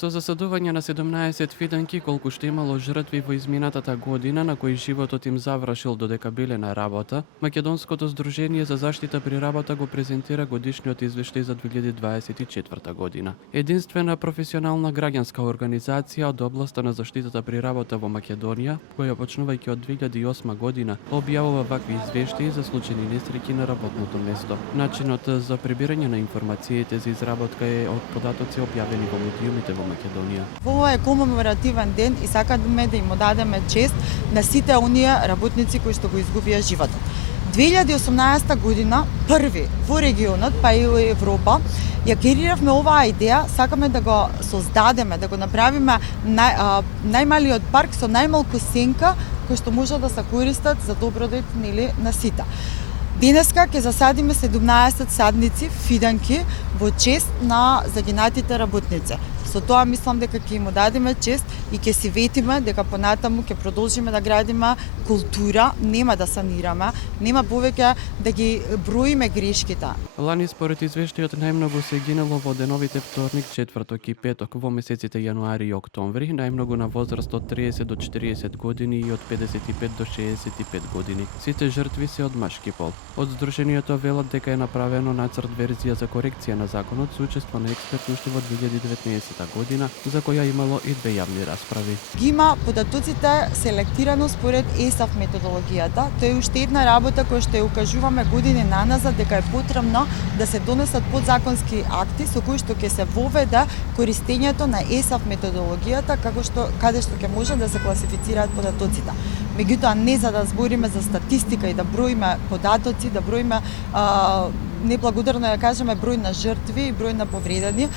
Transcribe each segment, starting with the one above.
Со засадување на 17 фиданки, колку што имало жртви во изминатата година на кои животот им завршил додека биле на работа, Македонското здружение за заштита при работа го презентира годишниот извештај за 2024 година. Единствена професионална граѓанска организација од областа на заштитата при работа во Македонија, која почнувајќи од 2008 година објавува вакви извештаи за случајни несреќи на работното место. Начинот за прибирање на информациите за изработка е од податоци објавени во медиумите во Македонија. Ова е комеморативен ден и сакаме да им одадеме чест на сите оние работници кои што го изгубија животот. 2018 година, први во регионот, па и во Европа, ја креиравме оваа идеја, сакаме да го создадеме, да го направиме најмалиот парк со најмалку сенка кој што може да се користат за добродет на сите. Денеска ќе засадиме 17 садници, фиданки, во чест на загинатите работници. Со тоа мислам дека ќе им одадеме чест и ќе си ветиме дека понатаму ќе продолжиме да градиме култура, нема да санираме, нема повеќе да ги броиме грешките. Лани според извештајот најмногу се гинело во деновите вторник, четврток и петок во месеците јануари и октомври, најмногу на возраст од 30 до 40 години и од 55 до 65 години. Сите жртви се од машки пол. Од Здруженијето велат дека е направено нацрт верзија за корекција на законот со учество на експерти уште во 2019 година, за која имало и две јавни расправи. Ги има податоците селектирано според ЕСАФ методологијата. Тоа е уште една работа која што ја укажуваме години наназад дека е потребно да се донесат подзаконски акти со кои што ќе се воведе користењето на ЕСАФ методологијата каде што ќе може да се класифицираат податоците. Меѓутоа не за да збориме за статистика и да броиме податоци, да броиме неблагодарно ја кажеме број на жртви и број на повредени.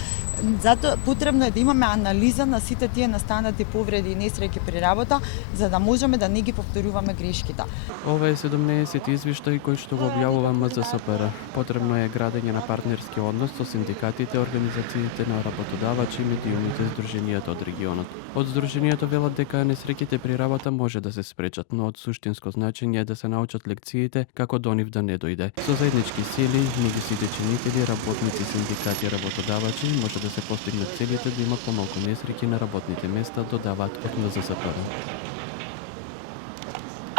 Затоа потребно е да имаме анализа на сите тие настанати повреди и несреќи при работа, за да можеме да не ги повторуваме грешките. Ова е 17 извештај кој што го објавува МЗСПР. Потребно е градење на партнерски однос со синдикатите, организациите на работодавачи и медиумите здруженијата од регионот. Од здруженијето велат дека несреќите при работа може да се спречат, но од суштинско значење е да се научат лекциите како до нив да не дојде. Со заеднички сили, меѓу сите чинители, работници, синдикати и работодавачи може да се постигнат целите да има помалку несреќи на работните места, додаваат од МЗСПР.